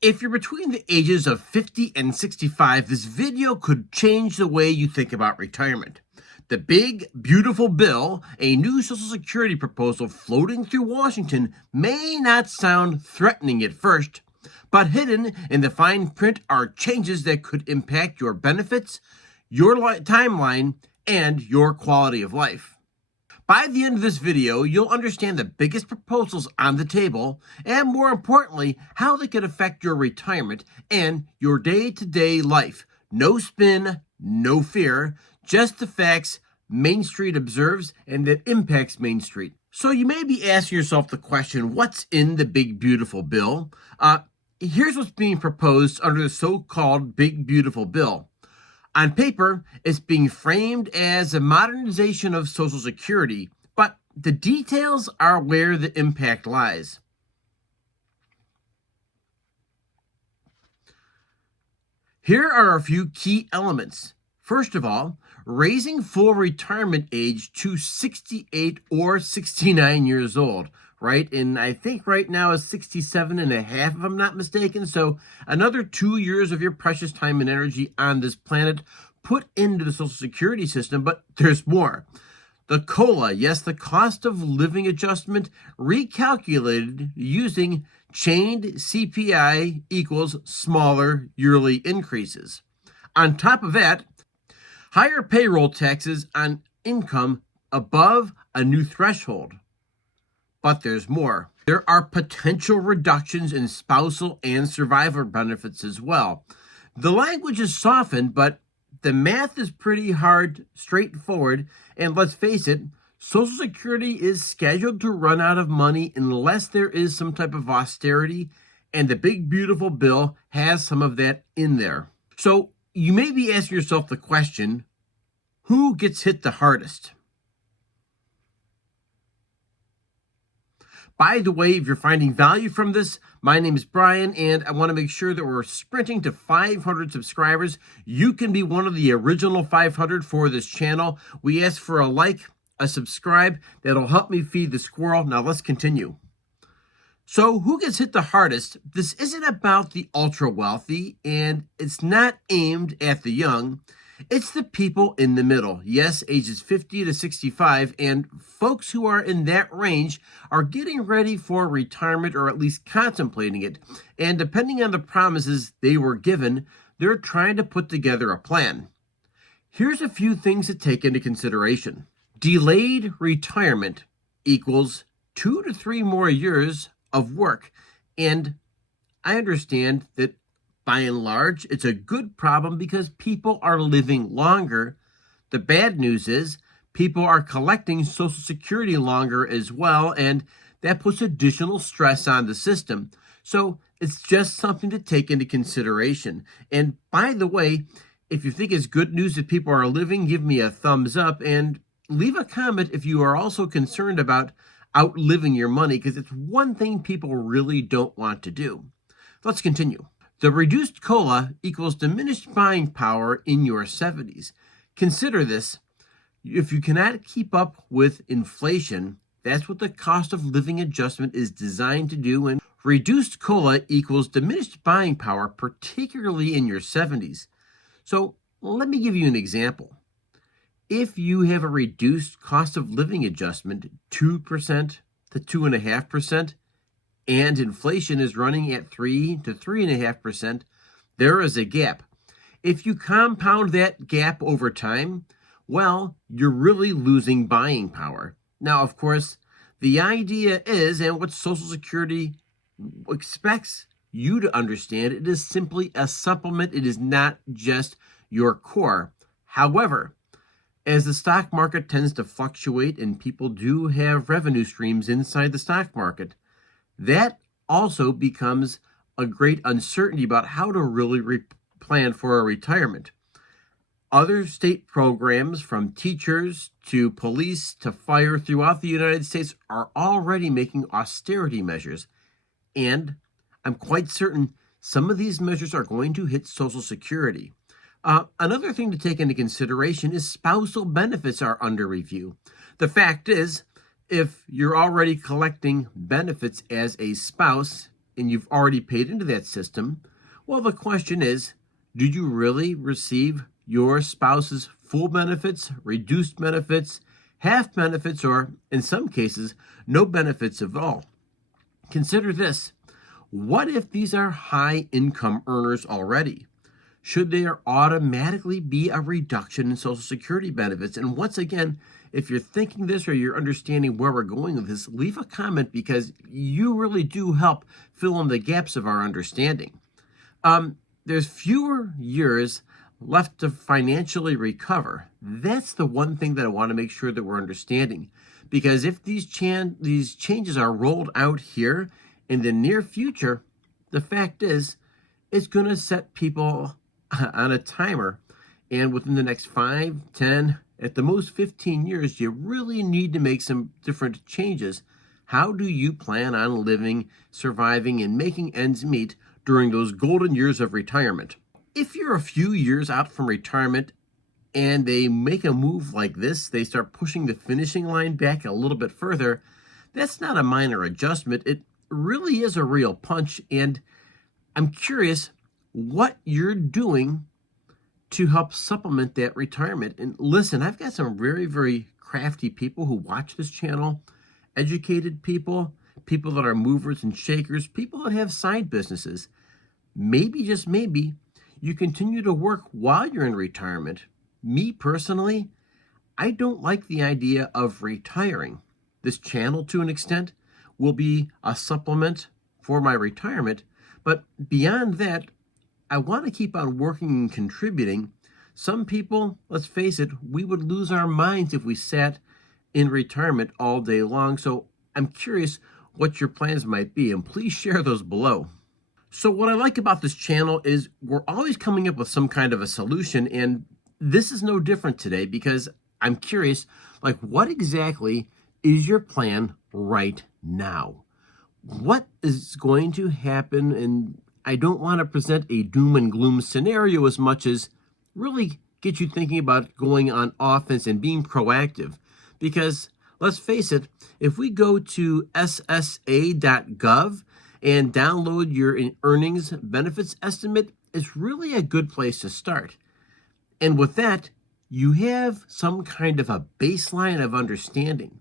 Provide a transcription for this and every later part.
If you're between the ages of 50 and 65, this video could change the way you think about retirement. The big, beautiful bill, a new Social Security proposal floating through Washington, may not sound threatening at first, but hidden in the fine print are changes that could impact your benefits, your timeline, and your quality of life. By the end of this video, you'll understand the biggest proposals on the table, and more importantly, how they could affect your retirement and your day-to-day life. No spin, no fear, just the facts Main Street observes and that impacts Main Street. So you may be asking yourself the question, what's in the big beautiful bill? Here's what's being proposed under the so-called big beautiful bill. On paper, it's being framed as a modernization of Social Security, but the details are where the impact lies. Here are a few key elements. First of all, raising full retirement age to 68 or 69 years old, right? And I think right now is 67 and a half, if I'm not mistaken. So another 2 years of your precious time and energy on this planet put into the Social Security system, but there's more. The COLA, yes, the cost of living adjustment, recalculated using chained CPI equals smaller yearly increases. On top of that, higher payroll taxes on income above a new threshold. But there's more. There are potential reductions in spousal and survivor benefits as well. The language is softened, but the math is pretty hard, straightforward, and let's face it, Social Security is scheduled to run out of money unless there is some type of austerity, and the big beautiful bill has some of that in there. So you may be asking yourself the question, who gets hit the hardest? By the way, if you're finding value from this, my name is Brian, and I want to make sure that we're sprinting to 500 subscribers. You can be one of the original 500 for this channel. We ask for a like, a subscribe. That'll help me feed the squirrel. Now let's continue. So who gets hit the hardest? This isn't about the ultra wealthy, and it's not aimed at the young. It's the people in the middle. Yes, ages 50 to 65, and folks who are in that range are getting ready for retirement or at least contemplating it. And depending on the promises they were given, they're trying to put together a plan. Here's a few things to take into consideration. Delayed retirement equals 2 to 3 more years of work. And I understand that by and large, it's a good problem because people are living longer. The bad news is people are collecting Social Security longer as well, and that puts additional stress on the system. So it's just something to take into consideration. And by the way, if you think it's good news that people are living, give me a thumbs up and leave a comment if you are also concerned about outliving your money, because it's one thing people really don't want to do. Let's continue. The reduced COLA equals diminished buying power in your 70s. Consider this. If you cannot keep up with inflation, that's what the cost of living adjustment is designed to do. And reduced COLA equals diminished buying power, particularly in your 70s. So let me give you an example. If you have a reduced cost of living adjustment, 2% to 2.5%, and inflation is running at 3 to 3.5%, there is a gap. If you compound that gap over time, well, you're really losing buying power. Now, of course, the idea is, and what Social Security expects you to understand, it is simply a supplement. It is not just your core. However, as the stock market tends to fluctuate and people do have revenue streams inside the stock market, that also becomes a great uncertainty about how to really plan for a retirement. Other state programs, from teachers to police to fire throughout the United States, are already making austerity measures. And I'm quite certain some of these measures are going to hit Social Security. Another thing to take into consideration is spousal benefits are under review. The fact is, if you're already collecting benefits as a spouse, and you've already paid into that system, well, the question is, did you really receive your spouse's full benefits, reduced benefits, half benefits, or in some cases, no benefits at all? Consider this. What if these are high income earners already? Should there automatically be a reduction in Social Security benefits? And once again, if you're thinking this or you're understanding where we're going with this, leave a comment because you really do help fill in the gaps of our understanding. There's fewer years left to financially recover. That's the one thing that I want to make sure that we're understanding. Because if these changes are rolled out here in the near future, the fact is, it's going to set people on a timer. And within the next 5, 10, at the most 15 years, you really need to make some different changes. How do you plan on living, surviving, and making ends meet during those golden years of retirement? If you're a few years out from retirement and they make a move like this, they start pushing the finishing line back a little bit further, that's not a minor adjustment. It really is a real punch. And I'm curious what you're doing to help supplement that retirement. And listen, I've got some very, very crafty people who watch this channel, educated people, people that are movers and shakers, people that have side businesses. Maybe, just maybe, you continue to work while you're in retirement. Me personally, I don't like the idea of retiring. This channel, to an extent, will be a supplement for my retirement. But beyond that, I want to keep on working and contributing. Some people, let's face it, we would lose our minds if we sat in retirement all day long. So I'm curious what your plans might be, and please share those below. So what I like about this channel is we're always coming up with some kind of a solution, and this is no different today because I'm curious, like, what exactly is your plan right now? What is going to happen? And I don't want to present a doom and gloom scenario as much as really get you thinking about going on offense and being proactive. Because let's face it, if we go to ssa.gov and download your earnings benefits estimate, it's really a good place to start. And with that, you have some kind of a baseline of understanding.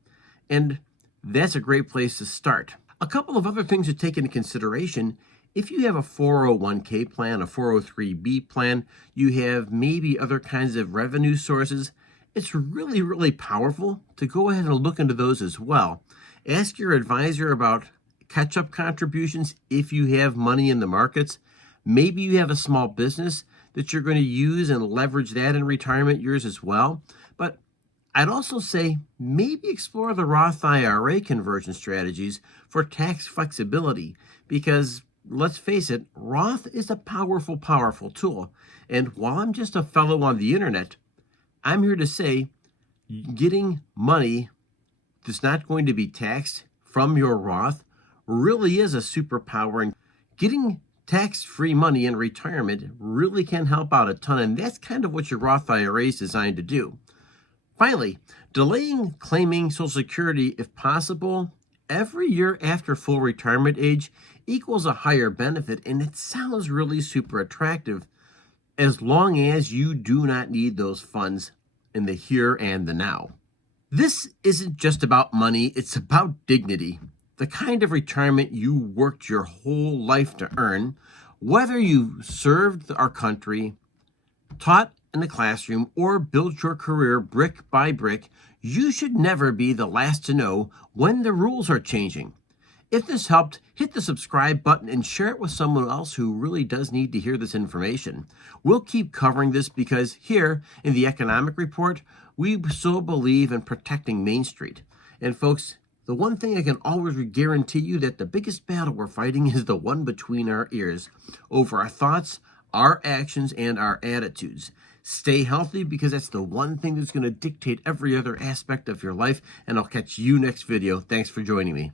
And that's a great place to start. A couple of other things to take into consideration. If you have a 401k plan, a 403b plan, you have maybe other kinds of revenue sources, it's really, really powerful to go ahead and look into those as well. Ask your advisor about catch-up contributions if you have money in the markets. Maybe you have a small business that you're going to use and leverage that in retirement years as well. But I'd also say maybe explore the Roth IRA conversion strategies for tax flexibility because, let's face it, Roth is a powerful, powerful tool. And while I'm just a fellow on the internet, I'm here to say getting money that's not going to be taxed from your Roth really is a superpower. And getting tax-free money in retirement really can help out a ton. And that's kind of what your Roth IRA is designed to do. Finally, delaying claiming Social Security, if possible, every year after full retirement age equals a higher benefit, and it sounds really super attractive as long as you do not need those funds in the here and the now. This isn't just about money, it's about dignity. The kind of retirement you worked your whole life to earn, whether you served our country, taught in the classroom, or built your career brick by brick, you should never be the last to know when the rules are changing. If this helped, hit the subscribe button and share it with someone else who really does need to hear this information. We'll keep covering this because here in the Economic Report, we so believe in protecting Main Street. And folks, the one thing I can always guarantee you that the biggest battle we're fighting is the one between our ears, over our thoughts, our actions, and our attitudes. Stay healthy because that's the one thing that's going to dictate every other aspect of your life. And I'll catch you next video. Thanks for joining me.